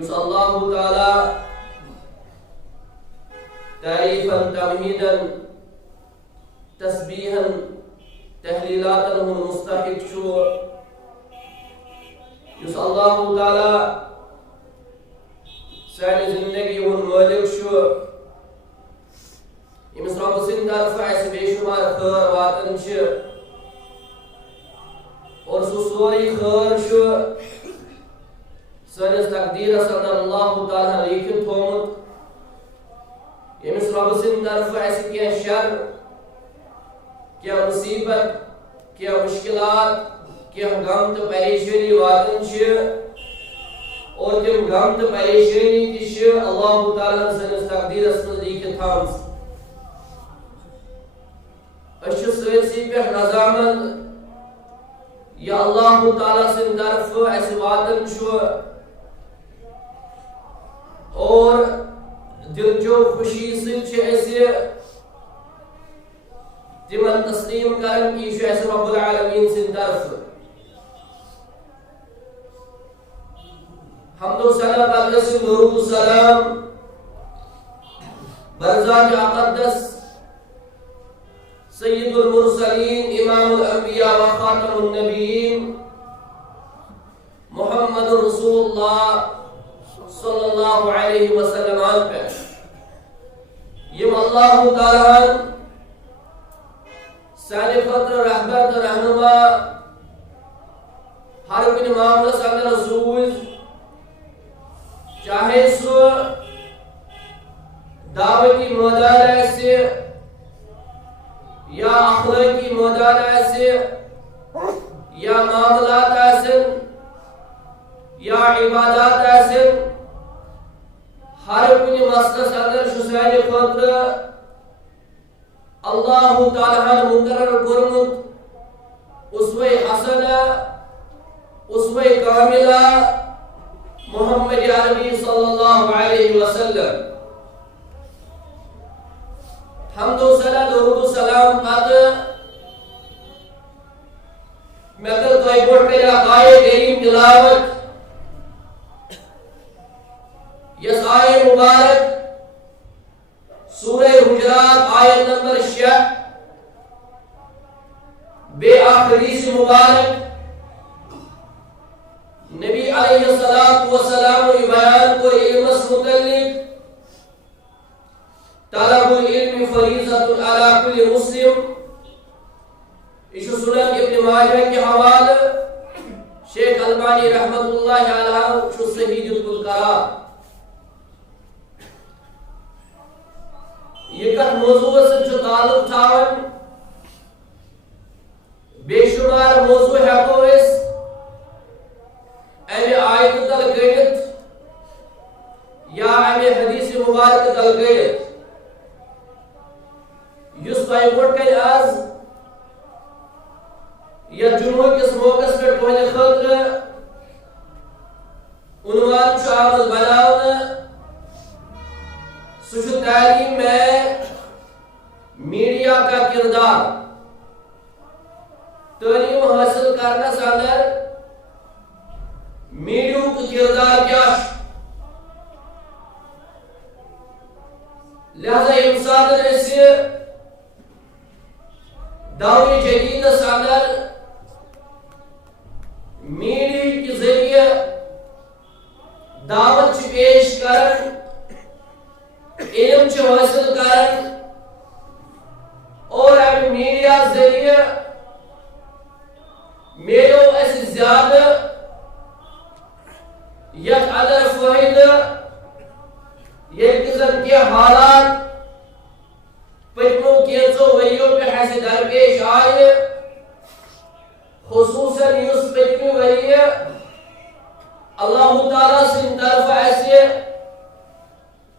یس اللہ تعالی تعریفا تمہیدا تسبیحا تحلیلات مستحق شو یس اللہ تعالی سانی زندگی ہن مالک شو یمس رب سن طرف اس بے شمار خیر واتن چھ اور سو سوری خیر شو سانس تقدیرس اندر اللہ تعالی لیکن تھومت یمس رب سن طرف اس کی شر کیا مصیبت کیا مشکلات کیا غم تو پریشانی واتن چھ اور تم غم تو پریشانی تہ اللہ تعالی سانس تقدیرس مز لیکن تھامس سرسی پہ رضامند یا اللہ تعالی سن طرف اس واتن شو اور دل جو خوشی سے تمن تسلیم کرن کی اس رب العالمین سن طرف حمد و ثنا پاک سے درود و سلام برزاق اقدس سید المرسلین امام الانبیاء و خاتم النبیین محمد رسول اللہ صلی اللہ علیہ وسلم پہ یم اللہ تعالی سانی خطر رحمت رہنما ہر کن معاملہ اندر سوز چاہے سو دعوتی میدان ایسے یا اخلاقی میدان ایسے یا معاملات ایسے یا عبادات ایسے ہر کن مسئلہ اندر سانی خطر اللہ تعالیٰ مقرر کرمت اسوہ حسنہ اسوہ کاملہ محمد عربی صلی اللہ علیہ وسلم حمد و ثنا درود و سلام پتہ میں کر تۄہہِ برٛونٛٹھ کَرِ آیے کریم تلاوت یس آیے مبارک سورہ حجرات آیت نمبر 6 بے آخری سے مبارک نبی علیہ السلام بیان کو علم متعلق طلب العلم فریضۃ علی کل مسلم سنن ابن ماجہ کے حوالہ شیخ البانی رحمۃ اللہ علیہ صحیح القرآن یہ کت موضوع سے تعلق تھاون بے شمار موضوع ہیکو اس امی آیت تل گیت یا امی حدیث مبارک تل گیت یس تۄہہِ برٛونٛٹھ کَنہِ آز یا جمعہ کس موقعس پٮ۪ٹھ تُہنٛدِ خٲطرٕ عنوان چھُ آمُت بناونہٕ سُہ چھُ تعلیم میں میڈیا کا کردار تعلیم حاصل کرنس اندر میڈیا کا کردار کیا لہذا انسان ایسے دور جدید اندر میڈیا کے ذریعے دعوت پیش کرن علم حاصل کرن اور اب میڈیا ذریعے میلو اس زیادہ یک ادر فائدہ یہ قسم کے حالات پچھلوں کینسو وریوں پہ حیث درپیش آئے خصوصاً یوس پچھلی وریہ اللہ تعالیٰ سے طرف ایسے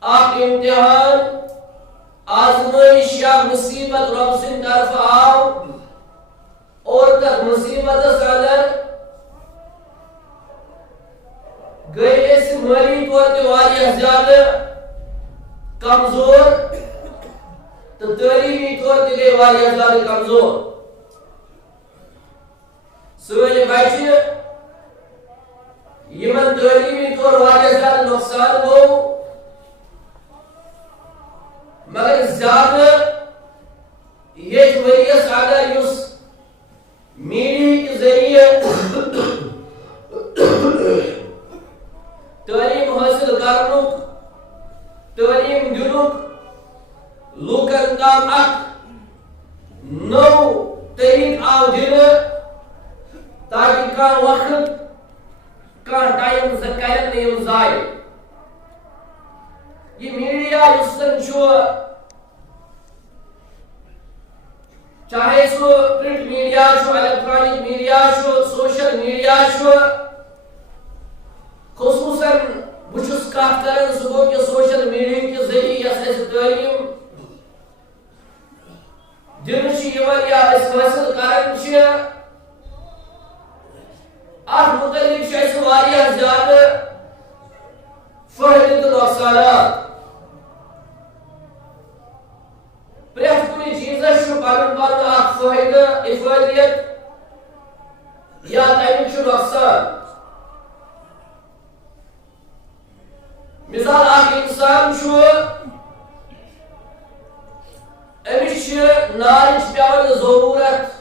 آپ امتحان آزمائش یا مصیبت رب سے طرف آؤ اور تک مصیبت سادر گئے اس مالی طور تے واریہ زیادہ کمزور تو تعلیمی طور تے گئے واریہ زیادہ کمزور سوئے بچے یمن تعلیمی طور واریہ زیادہ تعلیم حاصل کرنک تعلیم دنک لوکن تام نو طریق آو دن تاکہ کان وقت کان ٹائم کرن یم ضائع یہ میڈیا اس چاہے سو print media electronic media social media خصوصاً بچس کت کران سہ گو کہ سوشل میڈیا کے ذریعے یس تعلیم دن یا حاصل کران ات متعلق زیادہ فائدہ تو نقصانات پریت کن چیزس پن پن فائدہ افادیت یا تمیک نقصان مثال انسان امس نارچ پیوان ضرورت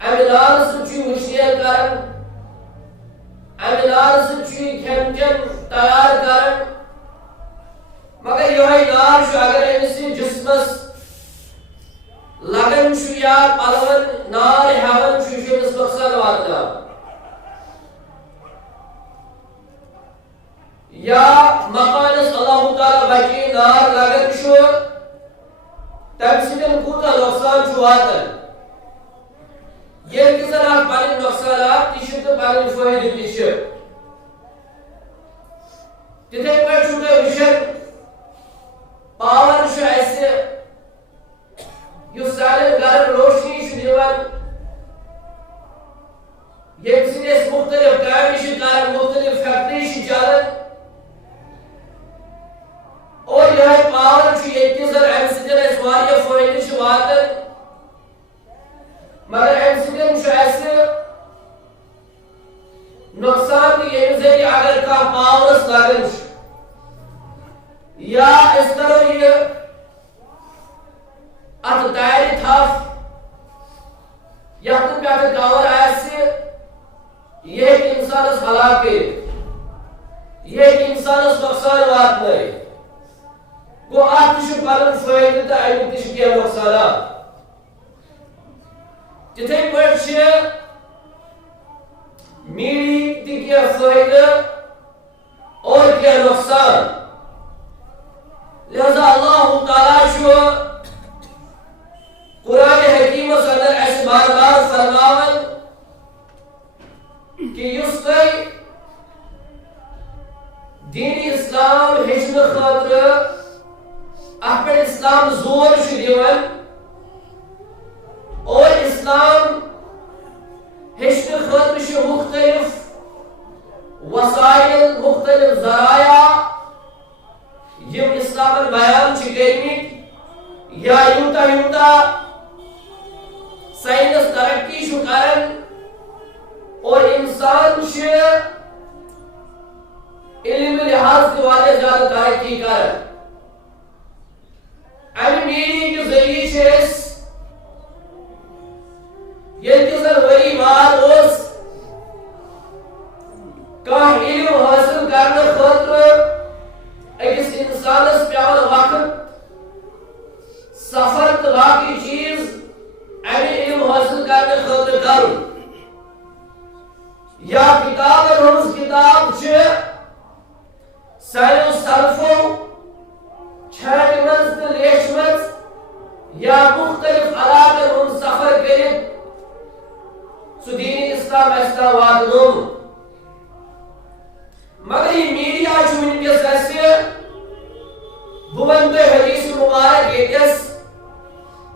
امہ نار سشیر کران امہ نار کھین چین تیار کران مگر یہ نار اگر امس جسمس لگن یا پلون نار ہیوان امس نقصان واتنان یا مکانس اللہ تعالی بچی نار لگن تم سن کوتا نقصان واتن یہ زن آپ پن نقصانات تہ تو پن فائدہ تہ تتھے پہ تھی وچن پاور اس سانن گھرن روشنی دان یم سن مختلف کامہ کران مختلف فیکٹری چلان اور یہ پاور یہ زن امہ سن فائدہ واتان مگر امہ سن نقصان تہ یم ذریعہ اگر کھانا پاورس لگان یا اس کرو یہ ات دائر تھف یت پہ کور یہ انسانس ہلاک کر یہ انسانس نقصان واتن گو ات پن فائدہ تو امیک تہ کینٛہہ نقصانات تتھے پہ میڈیا تہ کینٛہہ فائدہ اور کینٛہہ نقصان لہذا اللہ تعالی قرآن حکیمس اندر اس بار بار فرماون کہ یس تھی دین اسلام ہچن خاطر ات پہ اسلام زور دان اور اسلام ہچن خاطر مختلف وسائل مختلف ذرائع یم اسلام بیان گرمت یا یوتا یوتا سائنس ترقی کران اور انسان علم لحاظ سے زیادہ ترقی کران امہ میڈیا کے ذریعے زن وری وار کان علم حاصل کرنے خاطر اکس انسانس پیوان وقت سفر تو باقی چیز امہ علم حاصل کرنے خاطر کرن یا کتابن ہنز کتاب سانو سلفو چھانمز تو لیچمز یا مختلف علاقن ہنز سفر کرت سو دین اسلام واتنوم مگر یہ میڈیا ونکس بہت حدیث مبارک یتس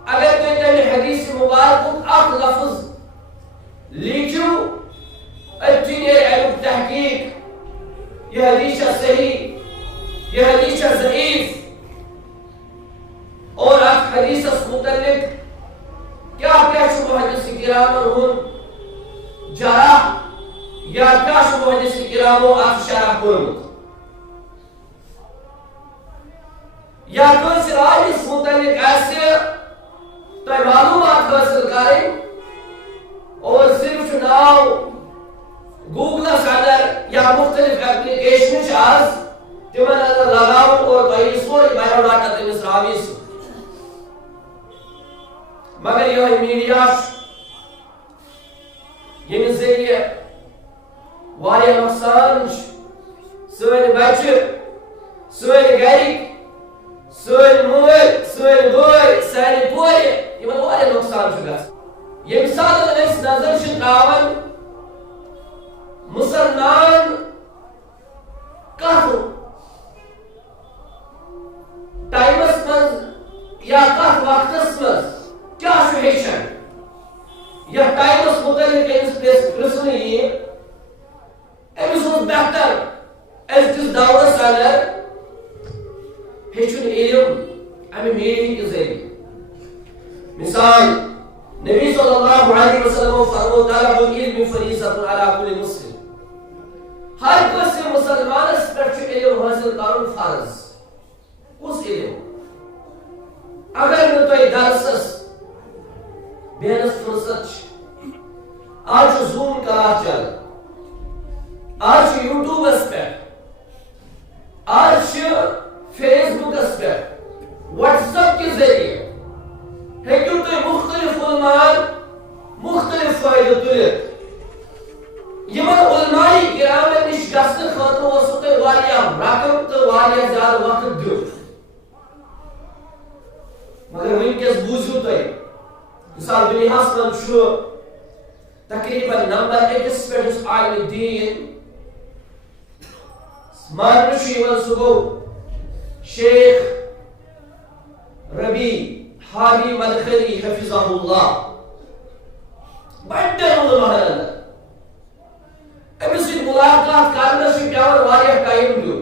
اگر تھی تمہ حدیث مبارک اخ لفظ لیکھو اتھی نیرِ امیک تحقیق یہ حدیث صحیح یہ حدیث ضعیف اور ات حدیثس متعلق کیا محدث کرامن ہن جرح یا کیا محدث کرامو ات شرح کورمت یا کس راجس متعلق معلومات حاصل کریں اور صرف ناو گوگلس اندر یا مختلف ایپلیکیشن آز تمن اندر لگاؤ اور تھی سوری بایو ڈاٹا تمس راوی سو مگر یہ میڈیا یم ذریعہ واریاہ نقصان سن بچہ سن گرک سن مول سن بوے سانہ کور یمن واریاہ نقصان گژھان یم ساتھ أسۍ نظر چھ تراوان مسلمان کتھ ٹائمس مز یا کتھ وقتس مز کیا ہیچان یہ ٹائمس متعلق امس پرسن یہ امس بہتر ازکس دورس اندر ہیچن علم امہ میڈیا کے ذریعے مثال نبی صلی اللہ علیہ وسلم فرمو طلب العلم فریضۃ علی کل مسلم ہر کس مسلمانس پہ علم حاصل کرن فرض کس علم اگر نہ تھی درسس بیانس فرصت آج زوم کلاس چل آج یوٹیوبس پہ آج فیس بکس پہ واٹس ایپ کے ذریعے ہیکو تھی مختلف علماء مختلف فائدہ تلت یمن علماء کرام نش گژھن خاطر اوسو تۄہہِ واریاہ رقم تہٕ واریاہ زیادٕ وقت دیُن مگر وٕنکٮ۪س بوٗزِو تُہۍ مثال دُنیاہس منٛز چھُ تقریباً نمبر 1 پٮ۪ٹھ یُس عالمِ دیٖن ماننہٕ چھُ یِوان سُہ گوٚو شیخ ربی حابی مدخلی حفظہ اللہ بڑٮ۪ن علماءن اندر امس سۭتۍ ملاقات کرنس چھُ پیوان واریاہ ٹایم دیُن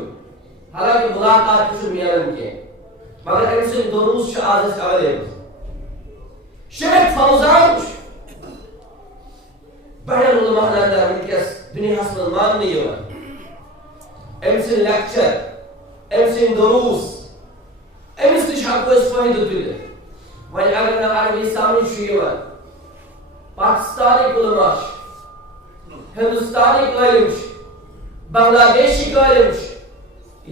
حالانکہ ملاقات تہِ چھُنہٕ میلان کینٛہہ مگر امہِ سٕنٛدۍ دروس چھِ آز اَسہِ ایویلیبل شیخ فوزان چھُ بڑٮ۪ن علماءن اندر وٕنکٮ۪س دُنیاہس منٛز ماننہٕ یِوان أمۍ سٕنٛدۍ لیکچر أمۍ سٕنٛدۍ دروس أمِس نِش ہٮ۪کو أسۍ فٲیدٕ تُلِتھ وۄنۍ اگر نہٕ عربی سمجھ چھُ یِوان پاکستانٕکۍ علما چھِ ہندوستانٕکۍ عٲلم چھِ بنگلہ دیشٕکۍ عٲلم چھِ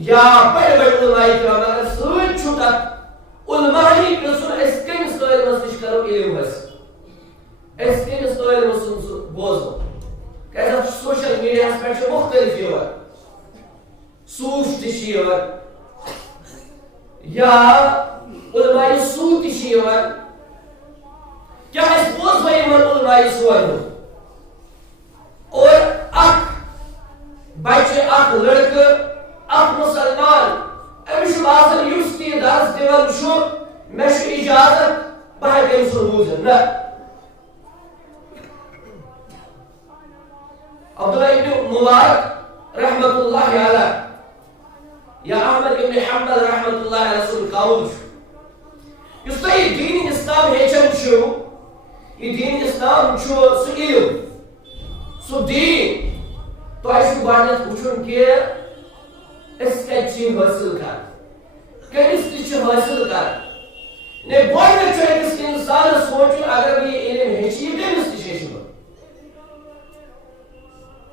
یا بڑِ بڑِ علماء کرام اگر سۭتۍ چھُ تتھ علماہی پرژھُن أسۍ کٔمِس عٲلمس نِش کرو علم حٲصِل أسۍ کٔمِس عٲلمہٕ سُنٛد سُہ بوزو کیازِ اتھ چھُ سوشل میڈیاہس پٮ۪ٹھ چھُ مختلف یِوان سوٗف تہِ چھِ یِوان یا علماء سوٗ تہِ چھِ یِوان کیاہ أسۍ بوزو یِمن علماء سوٗن ہُنٛد اور اکھ بچہ اکھ لڑکہ اکھ مسلمان امس چھُ باسان یُس تہِ درس دِوان چھُ مےٚ چھُ اجازت بہٕ ہٮ۪کہٕ أمۍ سُنٛد بوٗزِتھ نہ عبداللہ ابن مبارک رحمۃ اللہ علیہ یا احمد ابن حنبل رحمۃ اللہ علیہ سُنٛد قول چھُ یُس تۄہہِ یہِ دیٖن اسلام ہیٚچھان چھُو یہِ دیٖن اسلام چھُ سُہ علم سُہ دیٖن تۄہہِ چھُ گۄڈنٮ۪تھ وٕچھُن کہِ أسۍ کتہِ چھِ یہِ حٲصِل کران کٔمِس نِش چھِ حٲصِل کران نے گۄڈنٮ۪تھ چھُ أکِس اِنسانس سونٛچُن اگر بہٕ یہِ علم ہیٚچھِ یہِ کٔمِس نِش ہیٚچھِ بہٕ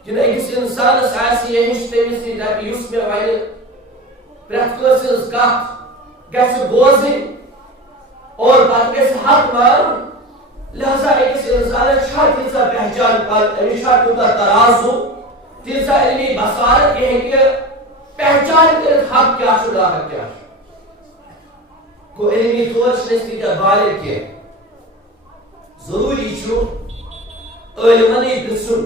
کِنہٕ أکِس اِنسانس آسہِ یہِ ہیٚچھِ تٔمِس نِش دپہِ یُس مےٚ وَنہِ پرٛٮ۪تھ کٲنٛسہِ ہٕنٛز کتھ گژھِ بوزٕنۍ اور پتہٕ گژھِ حق مانُن لہذا أکِس اِنسانس چھا تیٖژاہ پہچان پتہٕ أمِس چھا تیوٗتاہ ترازُ تیٖژاہ علمی بصارت یہِ ہیٚکہِ پہچان کٔرِتھ حق کیاہ چھُ ناحق کیاہ چھُ گوٚو علمی طور چھِنہٕ أسۍ تیٖتیاہ بالغ کینٛہہ ضروٗری چھُ عٲلمَنٕے پرٛژھُن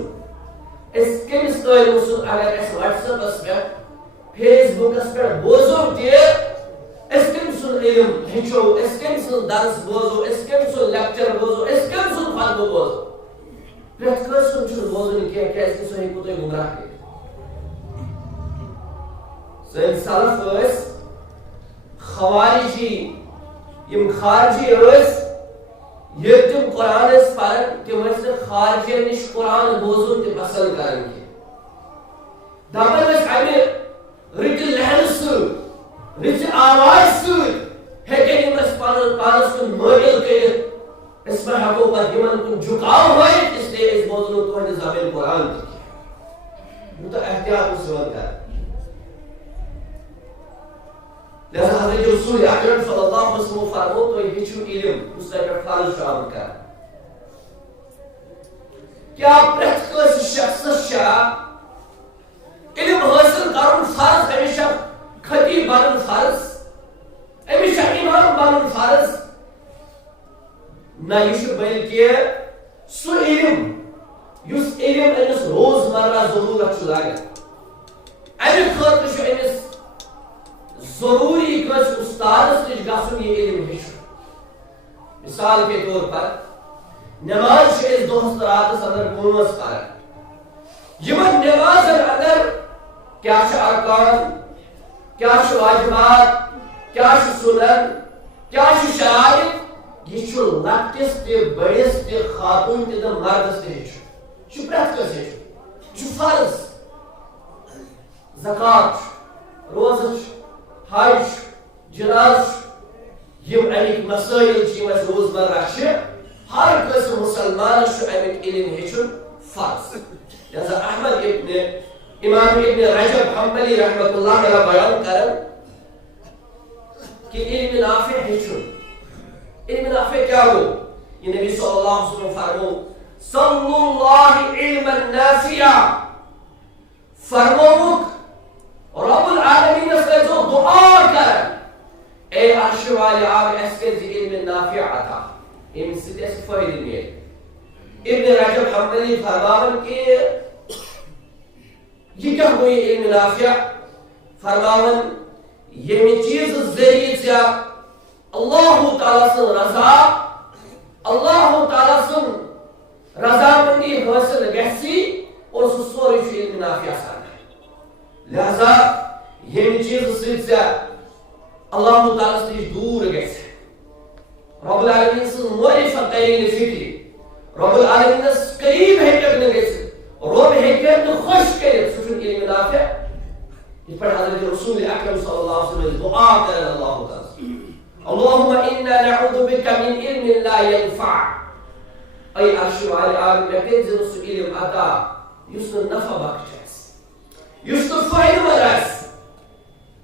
أسۍ کٔمِس عٲلمہٕ سُنٛد اگر أسۍ واٹس ایپس پٮ۪ٹھ فیس بُکس پٮ۪ٹھ بوزو تہِ أسۍ کٔمۍ سُنٛد علم ہیٚچھو أسۍ کٔمۍ سُنٛد درس بوزو أسۍ کٔمۍ سُنٛد لیکچر بوزو أسۍ کٔمۍ سُنٛد فتوٕ بوزو پرٛٮ۪تھ کٲنٛسہِ سُنٛد چھُنہٕ بوزُن کینٛہہ کیازکہِ سُہ ہیٚکوٕ تۄہہِ گمراہ کٔرِتھ سٲنۍ سلف ٲسۍ خوارجی یِم خارجی ٲسۍ ییٚلہِ تِم قرآن ٲسۍ پران تِم ٲسۍ نہٕ خارجین نِش قرآن بوزُن تہِ پسنٛد کران کینٛہہ دپان ٲسۍ امہِ رٕتہِ لہنہٕ سۭتۍ رٕژِ آوازِ سۭتۍ ہیٚکن یِم أسۍ پنُن پانس کُن مٲیل کٔرِتھ أسۍ ما ہٮ۪کو پتہٕ یِمن کُن جُکاو ہٲیِتھ اسلیے أسۍ بوزو نہٕ تُہنٛدِ زبٲنۍ قرآن تہِ کینٛہہ کر. لہذا حضرت رسول اکرم صلی اللہ علیہ وسلم فرمو تو ہیچو علم اس طرح پر فرض شامل کر. کیا پرت کس شخص علم حاصل کرن فرض ہمیشہ خطیب بنن فرض ہمیشہ امام بنن فرض نہ یہ بلکہ سو علم یس علم امس روزمرہ ضرورت لگان امہ خاطر امس ضروری کس استادس نش گھن یہ علم ہیچن. مثال کے طور پر نماز اس دہس راتس اندر 5 پران یمن نمازن اندر کیا ارکان کیا واجبات کیا سنن کیا شرائط یہ لکٹس تہ بڑس تہ خاتون تہ مردس تہ ہیچن پریت کس ہیچن یہ فرض. زکات روزہ حج جناز یم امیک مسائل روزمرہ ہر قسم مسلمان امیک علم ہیچن فرض. لہذا احمد امام ابن رجب حنبلی رحمۃ اللہ علیہ بیان کرن کہ علم نافع ہیچن. علم نافع کیا ہو؟ یہ نبی صلی اللہ علیہ وسلم فرمو صلی اللہ علما نافعا فرموک رب العالمین سے جو دعا کر اے عرش والے آپ اس کے علم نافع عطا ان سے اس فائدہ ملے. ابن رجب حنبلی فرماون کہ یہ کیا ہوئی علم نافع؟ فرماون یہ چیز ذریعے سے اللہ تعالیٰ سے رضا اللہ تعالیٰ سے رضامندی حاصل گژھی اور سو سورے علم نافع سان. لہذا یہ چیز سے اللہ تعالیٰ سے دور گژھِ رب العالمین سے معرفت کریں فکری رب العالمین سے قریب ہیکن گژھِ رب ہیکن خوش کرے سو علم نافع. یہ پر حضرت رسول اکرم صلی اللہ علیہ وسلم دعا کرے اللہ تعالیٰ اللہم انا نعوذ بک من علم لا ينفع. ای عرش والے عالم میں پنزن سو علم عطا یس نفع بخش یس تو فائدہ مند.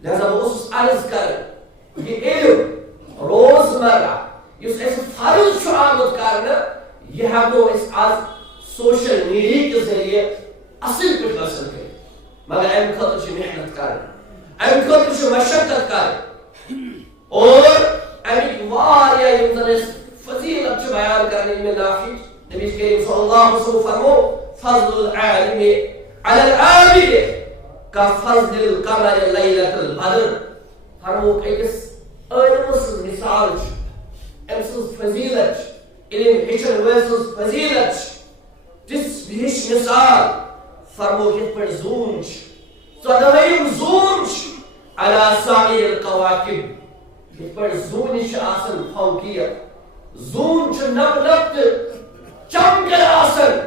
لہذا وہ اس عرض کر یہ علم روزمرہ اس فرض آمد کرنا یہ ہمو اس آج سوشل میڈیا کے ذریعے اصل پہ حاصل کریں مگر ام خاطر محنت کریں ام خاطر مشقت کریں اور امیک واریاہ یم زن فضیلت بیان کرنے میں نافع. نبی کریم صلی اللہ علیہ وسلم فرمو فضل العالم علی العابد کا فضل القمر لیلۃ البدر. فرمو کہ اس علمس مثال امس فضیلت علم ہیچن ویسز فضیلت جس بیش مثال فرمو یت پر زون صدویم زون علی سائر القواکب یت پر زون آسن فوقیت زون نب نبت چمکر آسن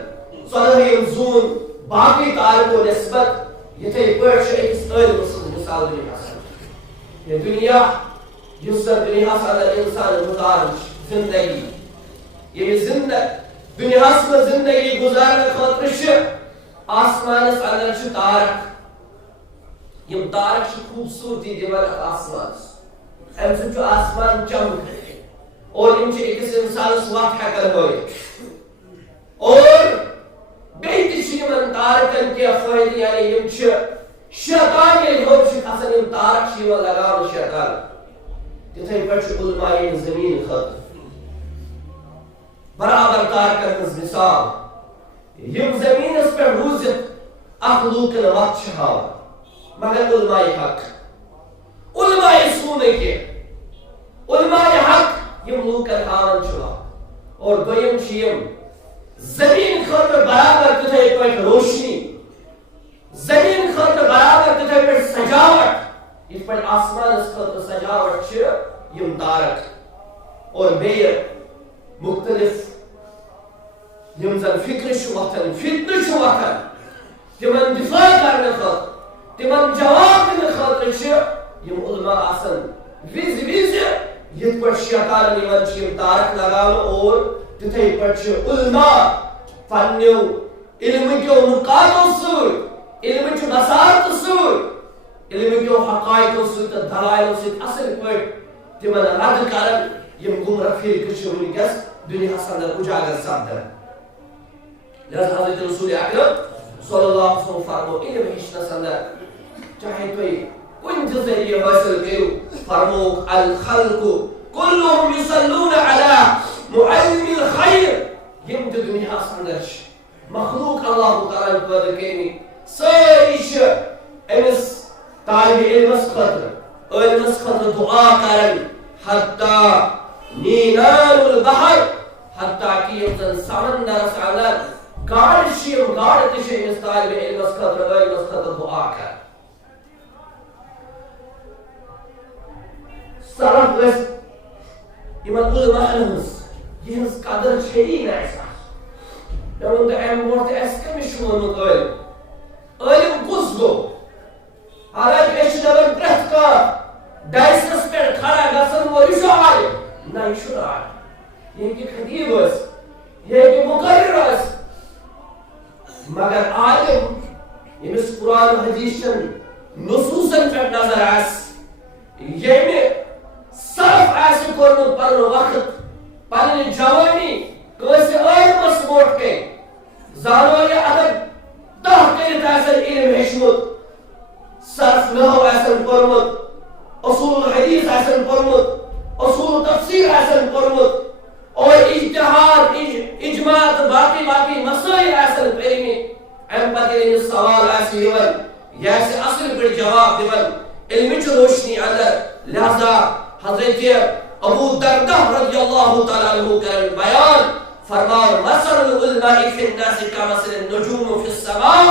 صدویم زون باقی تارکو نسبت یتھے پر ایک علمس مثال دنیا آسن. یہ دنیا جس دنیا سے انسان گزار زندگی یہ دنیا میں زندگی گزارنے خاطر آسمانس اندر تارک یم تارک خوبصورتی دِوان آسمان ام سب آسمان چمک اور یم اکس انسانس وقت ہیکن ہوئے اور بیمن تارکن کی فائدہ یعنی یم شیطان یل ہو کھسان یم تارک لگان شیطان تتھے پہ علماء زمین خاطر برابر تارکن ہز مثال یم زمینس پہ روزت اخلوقن وقت ہاوان مگر علماء حق علماء سونے کے علماء حق یم لوکن ہاوان چھوا اور دویم یم زمین خاطر برابر تتھے پہ روشنی زمین خاطر برابر تتھے پہ سجاوٹ اس پر آسمان اس خاطر سجاوٹ یم تارک اور بیر مختلف یم زن فکر وقتن فتن وقتن تمن دفاع کرنے خاطر تمن جواب دن خاطر یم علماء آسن وز یت پر شیطان یم تارک لگان اور تتھے پر علماء پنیو علم کیو نکاتو سر علم چھ بصارت سوت علم کیو حقائق سوت دلائل سوت اصل پٲٹھۍ تمن رد کرن یم گمراہ فرقہٕ چھِ ونکیٚس دنیاہس اندر اجاگر سپدان لہذا حضرت رسول اکرم صلی اللہ علیہ وسلم فرمو علم ہیچنس اندر چاہے تُہۍ کُنہِ تہِ ذریعہ حٲصل کٔرِو فرموک الخلق كلهم يصلون على معلم الخير یم تہِ دنیاہس اندر چھِ مخلوق اللہ تعالیٰ پٲدٕ کٔرمٕتۍ سٲری چھِ أمِس طالبِ علمس خٲطرٕ عٲلمس خٲطرٕ دعا کران حتی نینان البحر حتی کہ یم زن سمندرس اندر گاڑ چھِ یم گاڑٕ تہِ چھِ أمِس طالبِ علمس خٲطرٕ عٲلمس خٲطرٕ دعا کران سلف ٲسۍ یمن علماءن ہٕنٛز یِہٕنٛز قدر چھیی نہٕ اَسہِ مےٚ ووٚن تۄہہِ اَمہِ برونٛٹھ تہِ اَسہِ کٔمِس چھُ ووٚنمُت عٲلم کُس گوٚو حالانکہ أسۍ چھِ دپان پرٛٮ۪تھ کانٛہہ ڈایسَس پٮ۪ٹھ کھڑا گژھن وول یہِ چھُ عالم نہ یہِ چھُنہٕ عالم یہِ ہیٚکہِ خطیٖب ٲسِتھ یہِ ہیٚکہِ مُقرر ٲسِتھ مگر عالم ییٚمِس قرآن حدیث چٮ۪ن نصوٗصن پٮ۪ٹھ نظر آسہِ ییٚمہِ صرف آسہِ کوٚرمُت پنُن وقت پنٕنہِ جوٲنی کٲنٛسہِ عٲلمس برونٛٹھ کَنہِ زانو یہِ اگر 10 کٔرِتھ آسن علم ہیٚچھمُت صرف نحو آسن پوٚرمُت اصول الحدیث آسن پوٚرمُت اصول تفسیر آسن پوٚرمُت اور اجتہاد اجماع تہٕ باقی مسائل آسن پٔرمٕتۍ امہِ پتہٕ ییٚلہِ أمِس سوال آسہِ یِوان یہِ آسہِ اصل پٲٹھۍ جواب دِوان علمٕچ روشنی اندر لہذا حضرت ابو دردہ رضی اللہ تعالیٰ عنہ کرن بیان فرمان مثل العلماء فی الناس کمثل النجوم فی السماء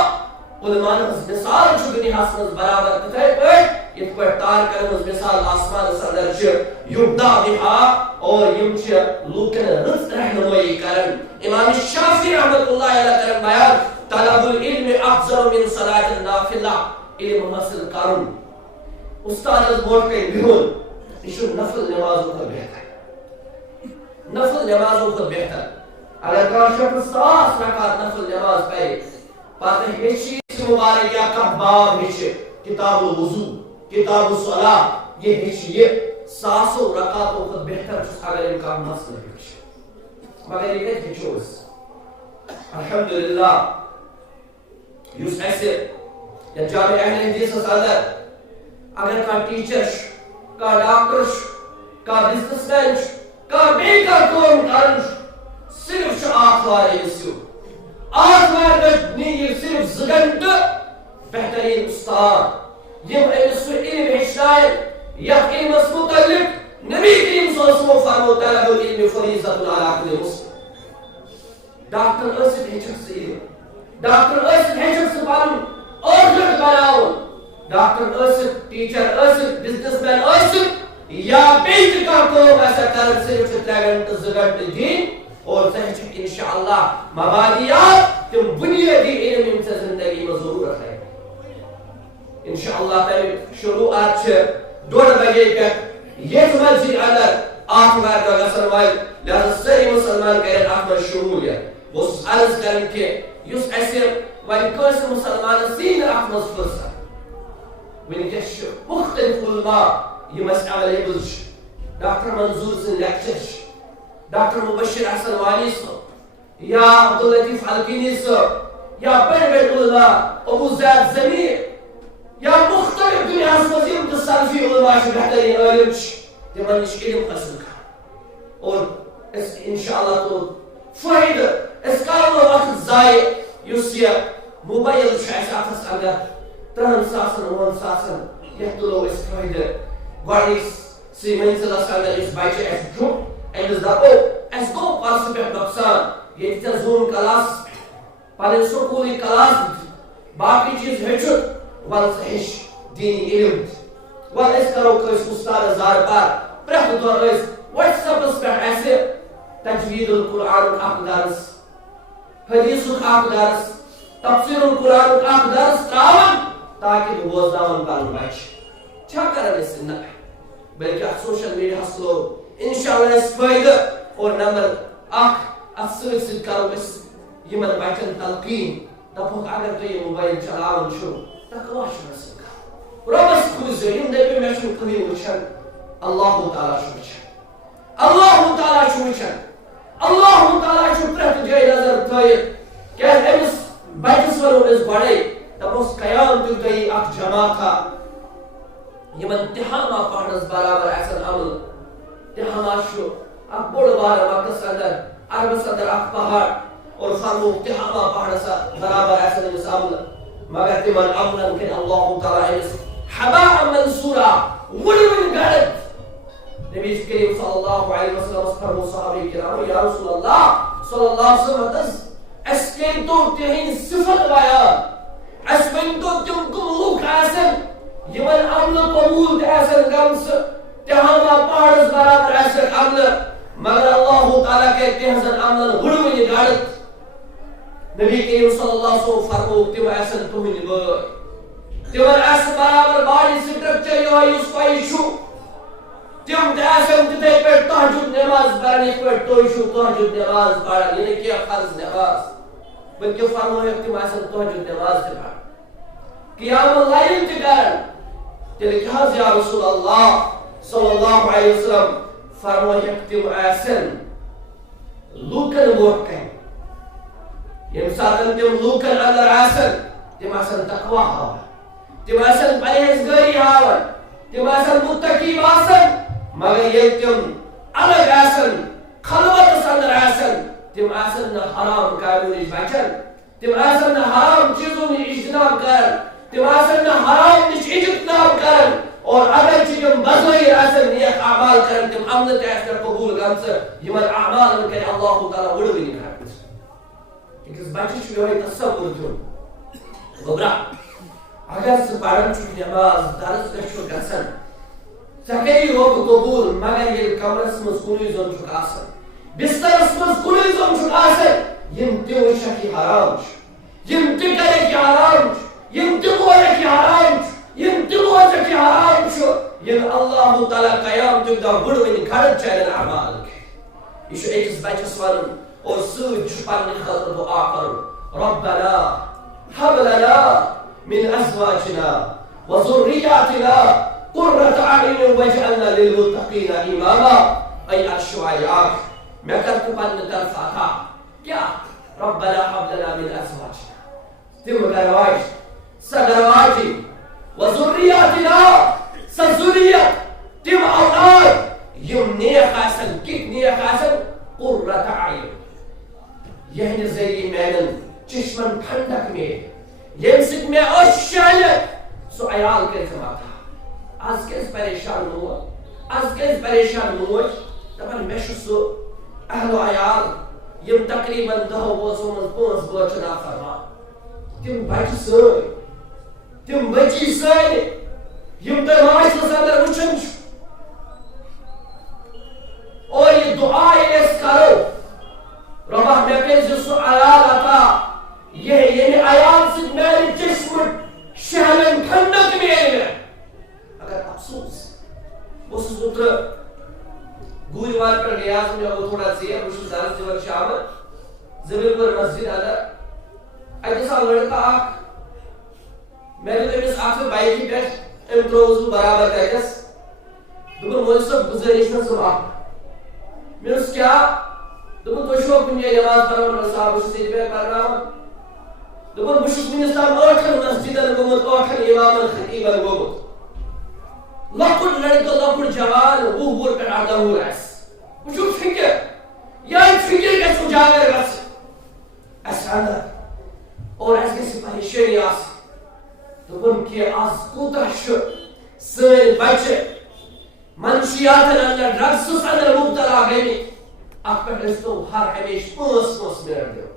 علماء ہٕنٛز مثال چھُ دُنیاہس منٛز برابر تِتھے پٲٹھۍ یِتھ پٲٹھۍ تارکن ہٕنٛز مثال آسمانس اندر چھِ یبدا بہا اور یم چھِ لوٗکن رٕژ رہنمٲیی کران امام شافعی رحمۃ اللہ علیہ کرن بیان طلب العلم افضل من صلاۃ النافلہ علم حاصل کرُن استادس برونٛٹھ کَنہِ بِہُن یہ چھُ نفل نمازو کھۄتہٕ بہتر نفل نمازو کھۄتہٕ بہتر اگر کانٛہہ شخص 100 رکعت نفل نماز پرِ پتہٕ ہیٚچھِ یہِ مبارک یا کانٛہہ باب ہیٚچھِ کتاب الوضوء کتاب الصلاۃ یہ ہیٚچھِ یہِ 100 رکعتو کھۄتہٕ بہتر چھُس اگر أمۍ کانٛہہ مسلہٕ ہیٚچھِ مگر یہِ کتہِ ہیٚچھو أسۍ الحمدللہ یُس اَسہِ یتھ جامع اہل حدیثس اندر اگر کانٛہہ ٹیٖچر چھُ کانٛہہ ڈاکٹر چھُ کانٛہہ بزنس مین چھُ کانٛہہ بیٚیہِ کانٛہہ کٲم کران چھُ صرف چھُ آتھوار أمِس یُن آتھوار گژھِ نِیہِ یہِ صرف 2 گنٹہٕ بہتریٖن استاد یِم أمِس سُہ علم ہیٚچھناین یتھ علمس متعلق نبی کریم صلی اللہ علیہ وسلم فرمو طلب العلم فریضۃ علی کل مسلم ڈاکٹر ٲسِتھ ہیٚچھکھ ژٕ علم ڈاکٹر ٲسِتھ ہیٚچھکھ ژٕ پنُن ٲخرت بناوُن ڈاکٹر ٲسِتھ ٹیٖچر ٲسِتھ بزنس مین ٲسِتھ یا بیٚیہِ تہِ کانٛہہ کٲم آسیا کران صرف چھِ 3 گنٹہٕ 2 گنٹہٕ دِنۍ اور ژٕ ہیٚچھکھ انشاءاللہ مبادیات تِم بُنیٲدی علم یِم ژےٚ زندگی منٛز ضروٗرت لگہِ انشاءاللہ تَمیُک شروعات چھِ 2:30 بجے پٮ۪ٹھ ییٚتھۍ مسجد اندر آتھوارِ دۄہ گژھن وٲلۍ لہذا سٲری مُسلمان کرن اتھ منٛز شموٗلیت بہٕ اوسُس عرض کران کہِ یُس اَسہِ وۄنۍ کٲنٛسہِ مُسلمانس یی نہٕ اتھ منٛز فرصت ونکیٚس چھِ مختلف علماء یِم اَسہِ ایویلیبل چھِ ڈاکٹر منظور سٕنٛدۍ لیکچر چھِ ڈاکٹر مبشر احسن وانی صٲب یا عبداللطیف القینی صٲب یا بٔڑۍ بٔڑۍ علماء ابو زید ضمیٖر یا مختلف دُنیاہس منٛز یِم تہِ سلفی علماء چھِ بہتریٖن عٲلم چھِ تِمن نِش علم حٲصِل کران اور أسۍ انشاءاللہ تُل فٲیدٕ أسۍ کرو نہٕ وقت ضایع یُس یہِ موبایل چھُ اَسہِ اَتھس اندر 3,000 4,000 یتھ تُلو أسۍ فٲیدٕ گۄڈنِکسٕے منزِلس اندر یُس بچہِ اَسہِ چھُ أمِس دپو اَسہِ گوٚو پرسہٕ پٮ۪ٹھ نۄقصان ییٚتہِ ژےٚ زوٗم کلاس پنٕنۍ سکوٗلٕکۍ کلاس دِتۍ باقٕے چیٖز ہیٚچھُتھ وَلہٕ ژٕ ہیٚچھ دیٖنی علم تہِ وَلہٕ أسۍ کرو کٲنٛسہِ اُستادس زارپار پرٛٮ۪تھ دۄہ ٲسۍ وٹس ایپس پٮ۪ٹھ اَسہِ تجویٖد القرآنُک اکھ درس حدیثُک اکھ درس تفسیر القرآنُک اکھ درس تراوان تاکہِ بہٕ بوزناوان پنُن بچہِ چھا کران أسۍ نہ بلکہِ اتھ سوشل میڈیاہس تُلو انشاءاللہ أسۍ فٲیدٕ اور نمبر 1 اتھ سۭتۍ سۭتۍ کرو أسۍ یِمن بچن تلقیٖن دپوک اگر تو یہ موبائل چلاون چھو تقوی چھو حاصل کر ربس کھوزو یم دپی میں چھو کہیں وچھن اللہ تعالیٰ چھو وچھن اللہ تعالیٰ چھو وچھن اللہ تعالیٰ چھو پرت جائے نظر تھائیت کہ امس بچس ونو اس بڑے دپوس قیام تک گئی اک جماعتا یمن تہامہ پہنس برابر ایسن عمل تہامہ شو اک بڑ بار مکس اندر عربس اندر اک پہاڑ اور فرمو تہامہ پہنس برابر ایسن امس عمل مگر تمن عملن کن اللہ تعالیٰ امس حباء منصورا ولون گڑت نبی کریم صلی اللہ علیہ وسلم فرمو صحابی کرام یا رسول اللہ صلی اللہ علیہ وسلم اس کے تو تہین صفت بیان اس من تو تم کو لوگ آسن یمن عمل قبول آسن گمس تہامہ پہاڑس برابر آسن عمل مگر اللہ تعالیٰ کے تہزن عمل غلوین گڑت نبی کریم صلی اللہ علیہ وسلم فرمو تم آسن تمہیں بار تمن آسن برابر باڈی سٹرکچر یہ اس پائی شو تم آسن تتے پر تحجد نماز پڑھنے پر توشو تحجد نماز پڑھا یعنی کیا فرض نماز بلکہ فرمایا تم آسن تحجد نماز پڑھا قیام اللیل تکرن تیلے کہا یا رسول اللہ صلی اللہ علیہ وسلم فرمایا تم آسن لوکن موکن یم ساتن تم لوکن اندر آسن تم آسن تقوی ہاون تم آسن پرہیزگاری ہاون تم آسن متقی آسن مگر یہ تم الگ آسن خلوت اندر آسن تم آسن نہ حرام کاروں نش بچن تم آسن نہ حرام چیزوں نش اجتناب کرن تم آسن نہ حرام نش اجتناب کرن اور اگر تم بظاہر آسن نیک اعمال کرن تم عمل آسن قبول گمس یمن اعمال کرے اللہ تعالیٰ وڑوی کرن اکس بچہ چھو یہ تصور دیون گبرا اگر سہ پڑھن چھ نماز درس گژھو گژھن سکری روب قبول مگر یہ کمرس مز کنوی زون چھ آسن بسترس مز کنوی زون چھ آسن یم تہ وچھا کی حرام چھ یم تہ کرے کی حرام چھ یم تہ بولے کی حرام چھ یم تہ بولے کی حرام چھ یم اللہ تعالیٰ قیام تک دا بڑوین گھڑت چاہن اعمال کے یہ ایکس بچس ون اور سوچ پنہ خاطر دعا کرو ربنا هب لنا من ازواجنا وذرياتنا قرة اعين واجعلنا للمتقين اماما اي الشعراء میں کرتا پنہ طرف آتا کیا ربنا هب لنا من ازواجنا تم گرواج سگرواجی وذرياتنا سذریت تم اولاد یم نیک آسن کت نیک آسن قرة اعین یہ ذریعہ میرن چشمن ٹھنڈک میں یم سک میں اشل سو عیال کے سماتا آج کس پریشان ہوا آج کس پریشان موج دپن میں سو اہل و عیال یم تقریباً 10 بوسوں من 5 بوچ نا فرما تم بچ سوئے تم بچی سوئے یم تر ماش اندر وچھن اور یہ دعا اس کرو ربا میں کہ سو عیال عطا یہ یعنی عیال سے میری جسم شہلن ٹھنڈک میں اگر افسوس اس دوسرا گوری وار پر ریاض میں وہ تھوڑا زیر مشکل زارس دیور شام زمین پر مسجد آدھا ایسا لڑکا آکھ میں نے تو اس آکھ سے بائی کی پیٹ امتروزو برابر کہتس دوبر مجھے سب گزریشن سب آکھ میں اس کیا دوبر تو شوق من یہ نماز پڑھوں اور صاحب اس سے پہ پڑھ رہا ہوں دوبر مشک من اسلام اوٹھن مسجدن گمت اوٹھن امامن خطیبن گمت لکڑ لڑکا لکڑ جوان وہ بور پر آدھا ہو رہا ہے وشو فکر یا فکر کے سجاگر رس ایسا اندر اور ایسے سپاہی شیری آس دوبر کی آس کوتاش سن بچے منشیات اندر ڈرگس اندر مبتلا گئی آپ پر رستو ہر ہمیش پوس میر دیو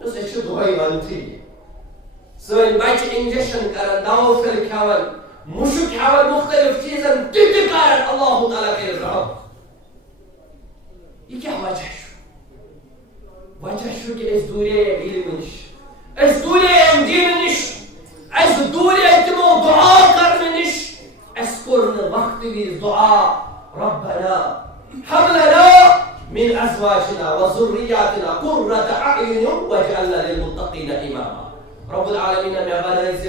جو سے چھو دوائی بانتی سن بچے انجیشن کرن داو فل کھاون مشک کھاون مختلف چیزن تکارن اللہ تعالیٰ کے رحم یہ کیا وجہ شو وجہ شو کہ اس دوری علم نش اس دوری دین نش اس دوری تمو دعا کرن نش اس قرن وقت ویز دعا ربنا هب لنا من ازواجنا وذرياتنا قرة اعين واجعلنا للمتقين اماما رب العالمین میں بنائز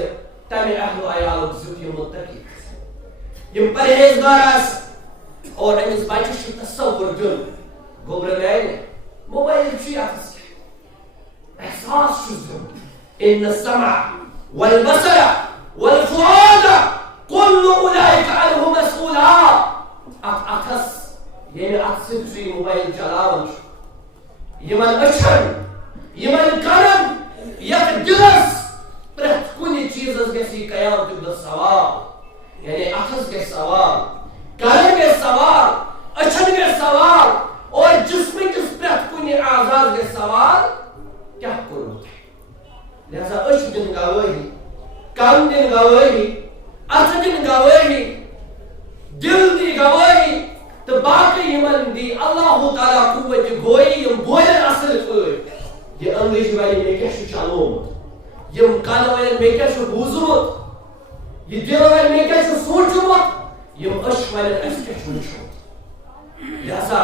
تمہیں اہل و عیال زیت یہ متقی یم پرہیزگار اور امس بچس تصور دن گوبرنائن موبائل اتس احساس دن ان السمع والبصر والفؤاد كل اولئك عنه مسؤولا اتس یعنی ات سی موبائل چلاون یمن اچھن یمن کرن یک دلس پرت کن چیزس گسی قیامت دہ سوال یعنی اتس گہ سوال کرن گہ سوال اچھن گہ سوال اور جسم کس پرت کن اعضاء گہ سوال کیا کرو لہذا اچھ دن گواہی کان دن گواہی اتھ دن گواہی دل دی گواہی تو باقی یمن دی اللہ تعالیٰ قوت گوئی یم بولن اصل پٲٹھۍ یہ انگریزی والے میں کیا چھُ چلومُت یم کان والٮ۪ن میں کیا چھُ بوٗزمُت یہ دل والٮ۪ن میں کیا چھُ سوٗنٛچمُت یم أچھ والٮ۪ن اَسہِ کیا چھُ وٕچھمُت لہذا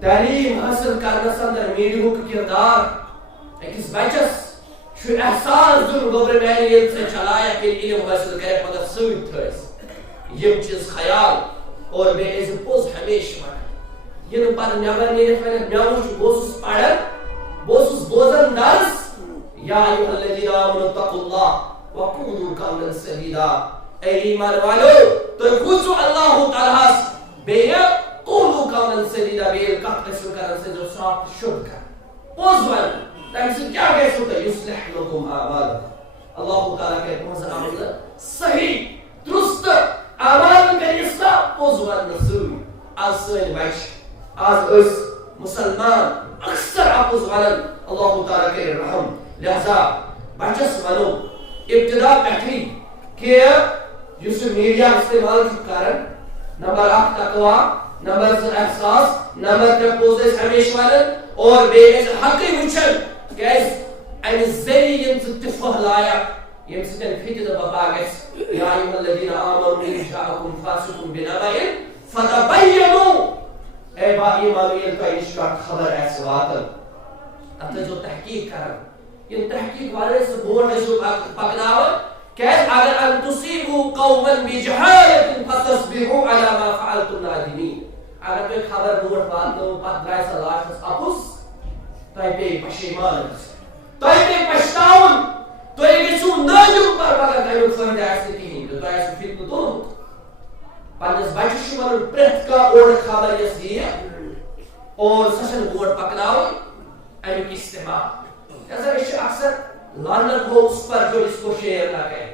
تعلیم حاصل کرنس اندر میڈیاہُک کردار أکِس بچس چھُ احساس دیُن گوبرنائن ییٚلہِ ژےٚ چلایکھ ییٚلہِ علم حٲصل کرکھ مگر سۭتۍ تھٲیزِ یم چیز خیال اور بے عز پوز ہمیشہ وقت یہ پتہ نبر نیرت ونت مے وچھ بوسس پڑھن بوسس بوزن درس یا ایھا الذین آمنوا اتقوا اللہ وقولوا قولا سدیدا اے ایمان والو تو بوزو اللہ تعالی بے قولوا قولا سدیدا بے کتھ گژھو کرن سے جو صاف شد کر پوز ون تم سے کیا گژھو تو یصلح لکم اعمالکم اللہ تعالی کے تمہارا عمل صحیح درست اعمال کا اصلاح پوز ون سۭتۍ آز سٲنۍ بچہ آز أسۍ مسلمان اکثر اپوز ونان اللہ تعالیٰ کرِ رحم لہذا بچس ونو ابتدا پٮ۪ٹھٕے کہ یُس یہِ میڈیا استعمال چھُ کران نمبر 1 تقوا نمبر 2 احساس نمبر 3 پوز ٲسۍ ہمیشہ ونان اور بیٚیہِ ٲسۍ حقٕے وٕچھان کیازِ امہِ ذٔریعہٕ یِم ژٕ تہِ پھٔہلایکھ یم سۭتۍ فتنہٕ بپا گژھِ یا ایھا الذین آمنوا ان جاءکم فاسق بنبأ فتبینوا اے با ایمانو ییٚلہِ تۄہہِ نِش کانٛہہ خبر آسہِ واتان اتھ ٲسۍزیو تحقیق کران یِم تحقیق والے سُہ برونٛٹھ ٲسِو پکناوان کیازِ اگر ان تصیبوا قوما بجہالة فتصبحوا على ما فعلتم نادمین اگر تۄہہِ خبر برونٛٹھ واتنٲو پتہٕ درٛاے سۄ لاسٹس اپُز تۄہہِ پیٚیہِ پشیمان گژھُن تۄہہِ پیٚیہِ پشتاوُن تۄہہِ گژھِو نٲدِم پر مگر تمیُک فٲیدٕ آسہِ نہٕ کِہیٖنۍ تہٕ تۄہہِ آسِوٕ فتنہٕ تُلمُت پننس بچس چھُ ونُن پرٛٮ۪تھ کانٛہہ اورٕ خبر یۄس یِیہِ اور سۄ چھنہٕ برونٛٹھ پکناوٕنۍ امیُک استعمال لہذا أسۍ چھِ اکثر لعنت ہو اس پر جو اس کو شیئر نہ کرے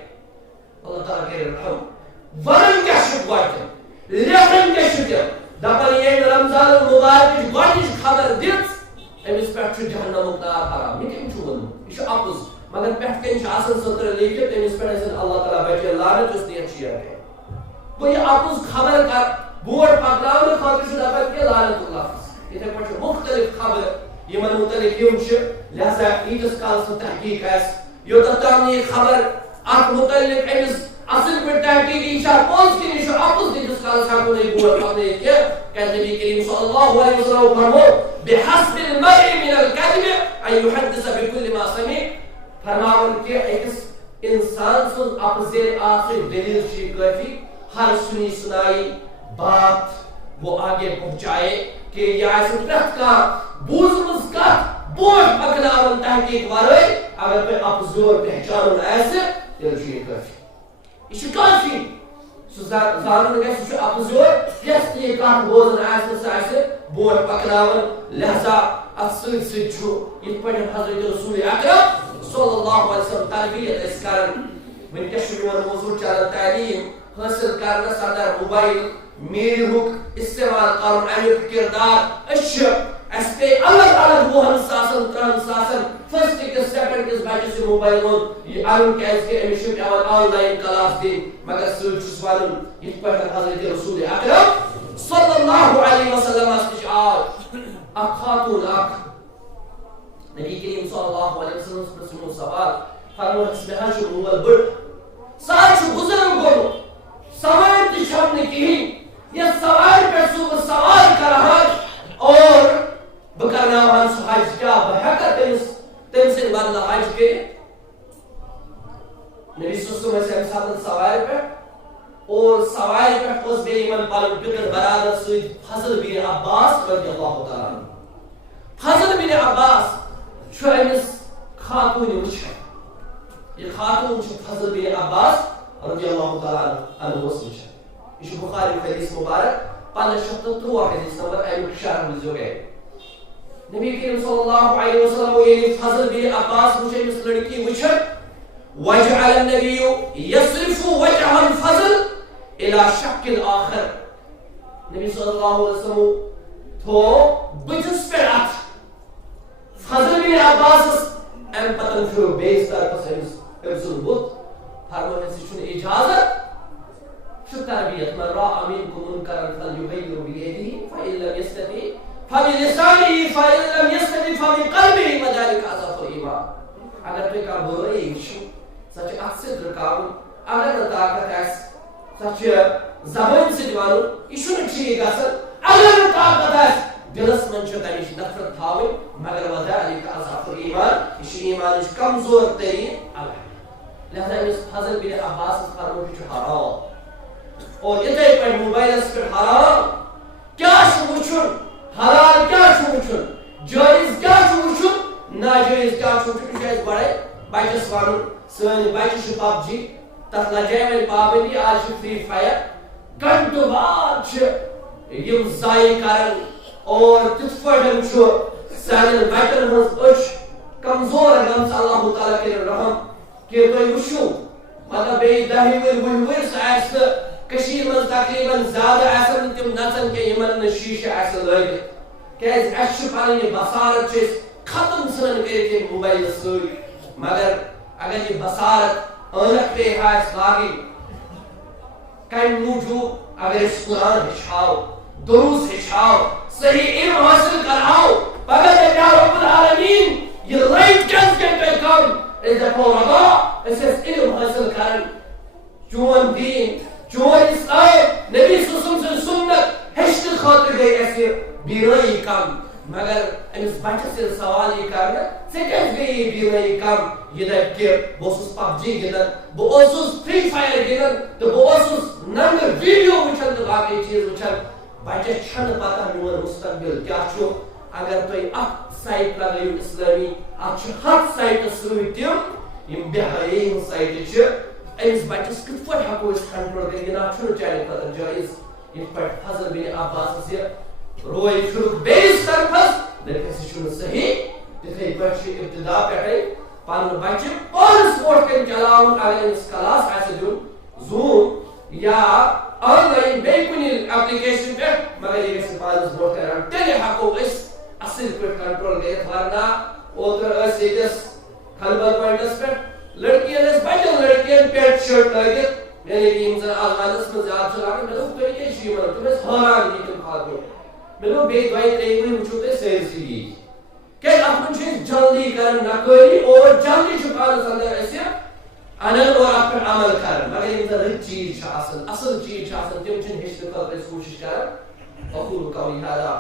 اللہ تعالیٰ کرے رحم ونان کیاہ چھُ گۄڈٕ لیکھان کیاہ چھُ تِم دپان ییٚمہِ رمضان المبارکٕچ گۄڈنِچ خبر دِژ أمِس پٮ۪ٹھ چھُ جہنمُک نار حرام یہِ کٔمۍ چھُ ووٚنمُت یہِ چھُ اپُز مگر پٮ۪ٹھ کَنۍ چھُ آسان سٔترٕ لیٖکھِتھ أمِس پٮ۪ٹھ ٲسِن اللہ تعالیٰ بچٲے لعنت یُس نہٕ یتھ شیئر کرِ گوٚو یہِ اپُز خبر کر برونٛٹھ پکناونہٕ خٲطرٕ چھُ دپان کہِ لعنتُک لفظ یِتھے پٲٹھۍ چھُ مختلف خبرٕ یِمن متعلق یِم چھِ لہذا ییٖتِس کالس نہٕ تحقیق آسہِ یوٚتتھ تام نہٕ یہِ خبر اتھ متعلق أمِس اصل پٲٹھۍ تحقیق یہِ چھا پوٚز کِنہٕ یہِ چھُ اپُز تیٖتِس کالس ہٮ۪کو نہٕ یہِ برونٛٹھ پکنٲیِتھ کینٛہہ کیازِ نبی کریم صلی اللہ علیہ وسلم فرموو بحسب المرء من الكذب ان يحدث بكل ما سمع فرماون کہ أکِس انسان سُنٛد اپُز ییٚلہِ آسہِ دلیل چھِ یہِ کٲفی ہر سُنی سنائی بات وہ آگے پہنچائے کہ یہ آسہِ پرٛٮ۪تھ کانٛہہ بوٗزمٕژ کتھ برونٛٹھ پکناوان تحقیق ورٲے اگر تۄہہِ اپُز یور پہچانُن آسہِ تیٚلہِ چھُ یہِ کٲفی یہ چھُ کٲفی سُہ زانُن گژھِ یہِ چھُ اپُز یور یۄس تہِ یہِ کتھ بوزان آسہِ سۄ آسہِ برونٛٹھ پکناوان لہذا اتھ سۭتۍ سۭتۍ چھُ یِتھ پٲٹھۍ حضرت رسول اکرم صلی اللہ علیہ وسلم تربیت أسۍ کران وٕنکیٚس چھُ میون موضوع چلان تعلیٖم حٲصل کرنس اندر موبائل میڈیاہُک استعمال کرُن امیُک کردار أسۍ چھِ اَسہِ پیٚیہِ الگ الگ 20 ساسن 30 ساسن فٔسٹ أکِس سیکنڈ کِس بچس یہِ موبایل اوٚن یہِ اَنُن کیازِ أمِس چھُ پیٚوان آن لاین کلاس دِنۍ مگر سۭتۍ چھُس ونُن یِتھ پٲٹھۍ حضرت رسول اکرم صلی اللہ علیہ وسلمس نِش آو اکھ خاتوٗن اکھ نبی کریم صلی اللہ علیہ وسلمس پرٛژھنو سوال فرمووُکھ مےٚ حظ چھُ مول بٔڑ سُہ حظ چھُ بُزرگ گوٚمُت سوارِ تہِ چھَم نہٕ کِہیٖنۍ یَتھ سوارِ پٮ۪ٹھ سُہ بہٕ سوار کرٕہا اور بہٕ کرناوہن سُہ حج کیٛاہ بہٕ ہٮ۪کا تٔمِس تٔمۍ سٕنٛدِ بدلہٕ حج کٔرِتھ سوارِ پہ اور سوارِ پہ اس بے یمن پنن پتر برادر سۭتۍ فضل بن عباس رضی اللہ تعالیٰ عنہ. فضل بن عباس چھُ أمِس خاتوٗنہِ وٕچھان. یہ خاتون چھُ فضل بن عباس رضی اللہ تعالیٰ عنہ وٕچھان. یہ چھُ بخاری حدیث مبارک 513 حدیث نمبر امیُک شرح وٕچھو گئے. نبی کریم صلی اللہ علیہ وسلم ییٚلہِ فضل بن عباس وٕچھ أمِس لڑکی وٕچھان وجعل النبي يصرف وجه الفضل الى شق آخر. نبی صلی اللہ علیہ وسلم تھو بٕتھِس پٮ۪ٹھ اَتھ فضل بن عباسس ام پتن پھر بیس طرفس أمۍ سُنٛد بُتھ فرموو أمِس یہِ چھُنہٕ اِجازت. چھُ تربیت من راى منكم منكرا فليغيره بيده فإن لم يستطع فبلسانه فإن لم يستطع فبقلبه وذلك أضعف الإيمان. اگر تُہۍ کانٛہہ بُرٲیی وٕچھِو سۄ چھِ اَتھٕ سۭتۍ رُکاوٕنۍ. اگر نہٕ طاقت آسہِ سۄ چھِ زبٲنۍ سۭتۍ وَنُن. یہِ چھُنہٕ ٹھیٖک گژھان. اگر نہٕ طاقت آسہِ دلس من چھِ تمِچ نفرت تھاوٕنۍ مگر وذلك أضعف الإيمان. یہِ چھِ ایٖمانٕچ کمزور تٔریٖن علامت. لہذا أمِس فضل بن عباسس فرموو یہِ چھُ حرام. اور یِتھَے پٲٹھۍ موبایلس پٮ۪ٹھ حرام کیٛاہ چھُ وٕچھُن حلال کیٛاہ چھُ وٕچھُن جٲیز کیٛاہ چھُ وٕچھُن ناجٲیز کیٛاہ چھُ وٕچھُن. یہِ چھُ اَسہِ گۄڈَے بچس وَنُن. سٲنۍ بچہِ چھِ PUBG تتھ لجے وۄنۍ پابندی. آز چھُ فرٛی فایر گنٹہٕ بعد چھِ یِم ضایع کران اور تِتھ پٲٹھۍ چھُ سانٮ۪ن بچن ہٕنٛز أچھ کمزور گٔمٕژ. اللہ تعالیٰ کٔرِنۍ رحم کہِ تُہۍ وٕچھِو مطلب بیٚیہِ 10 ؤری 20 ؤری سُہ آسہِ نہٕ کٔشیٖرِ منٛز تقریٖباً زیادٕ آسن نہٕ تِم نژان کینٛہہ یِمن نہٕ شیٖشہٕ آسہِ لٲگِتھ. کیٛازِ اَسہِ چھِ پنٕنۍ یہِ بصارت چھِ أسۍ ختم ژھٕنان کٔرِتھ ییٚمہِ موبایلہٕ سۭتۍ. مگر اگر یہِ بصارت عٲنکھ پیٚیہِ ہا اَسہِ لاگٕنۍ کمہِ موٗجوٗب اگر أسۍ قرآن ہیٚچھہاو دروٗس ہیٚچھہاو صحیح علم حٲصِل کرہاو پگاہ دَپہِ رب العالمیٖن یہِ لایٹ کیٛازِ گٔے تۄہہِ کم. أسۍ دَپو رۄبا أسۍ ٲسۍ علم حٲصِل کران. چون دیٖن چون اسلام نبی صلی اللہ علیہ وسلم سٕنٛز سُنت ہیٚچھنہٕ خٲطرٕ گٔے اَسہِ بیٖنٲیی کم. مگر أمِس بچس ییٚلہِ سوال یی کرنہٕ ژےٚ کیٛازِ گٔیی بیٖنٲیی کم. یہِ دَپہِ کہِ بہٕ اوسُس PUBG گِنٛدان بہٕ اوسُس فرٛی فایر گِنٛدان تہٕ بہٕ اوسُس ننٛگہٕ ویٖڈیو وٕچھان تہٕ باقٕے چیٖز وٕچھان. بچس چھنہٕ پتہ میون مستقبل کیٛاہ چھُ. اگر تُہۍ اکھ سایٹ لگٲیِو اسلٲمی اتھ چھِ 100 سایٹہٕ سۭتۍ تِم یِم بے حیٲیی ہٕنٛز سایٹہٕ چھِ. أمِس بچس کِتھ پٲٹھۍ ہٮ۪کو أسۍ کنٹرول کٔرِتھ. یہِ نہ چھُنہٕ چانہِ خٲطرٕ جٲیز. یِتھ پٲٹھۍ فضل بن عباسس یہِ روے پھِرُکھ بیٚیِس طرفس دٔپِکھ یہِ چھُنہٕ صحیح. تِتھَے پٲٹھۍ چھُ ابتدا پٮ۪ٹھَے پنُن بچہِ پانس برونٛٹھ کَنۍ چلاوُن. اگر أمِس کلاس آسہِ دیُن زوٗم یا آن لاین بیٚیہِ کُنہِ ایپلِکیشن پٮ۪ٹھ مگر یہِ گژھِ پانس برونٛٹھ کَنۍ رَٹُن. تیٚلہِ ہٮ۪کو أسۍ اصٕل پٲٹھۍ کنٹرول کٔرِتھ. ورنہ اوترٕ ٲسۍ ییٚتِس کھنبل پویِنٹس پٮ۪ٹھ لڑکِین ٲسۍ بَجن لڑکِین پینٹ شٲٹ لٲگِتھ یعنی کہ یِم زن آز ونٛدس منٛز زیادٕ چھِ لاگان. مےٚ دوٚپ تُہۍ کیٛازِ چھِو یہِ وَنان. تِم ٲسۍ حٲران یہِ تِم خاتوٗن. مےٚ دوٚپ بیٚیہِ 2-3 ؤری وٕچھِو تُہۍ سٲرسٕے یی. کیٛازِ اتھ منٛز چھِ أسۍ جلدی کران نقٲری اور جلدی چھُ پانس انٛدر أسۍ انان اور اتھ پٮ۪ٹھ عمل کران. مگر یِم زن رٕتۍ چیٖز چھِ آسان اصٕل چیٖز چھِ آسان تِم چھِنہٕ ہیٚچھنہٕ خٲطرٕ أسۍ کوٗشش کران. أقوٗلُ قولي هذا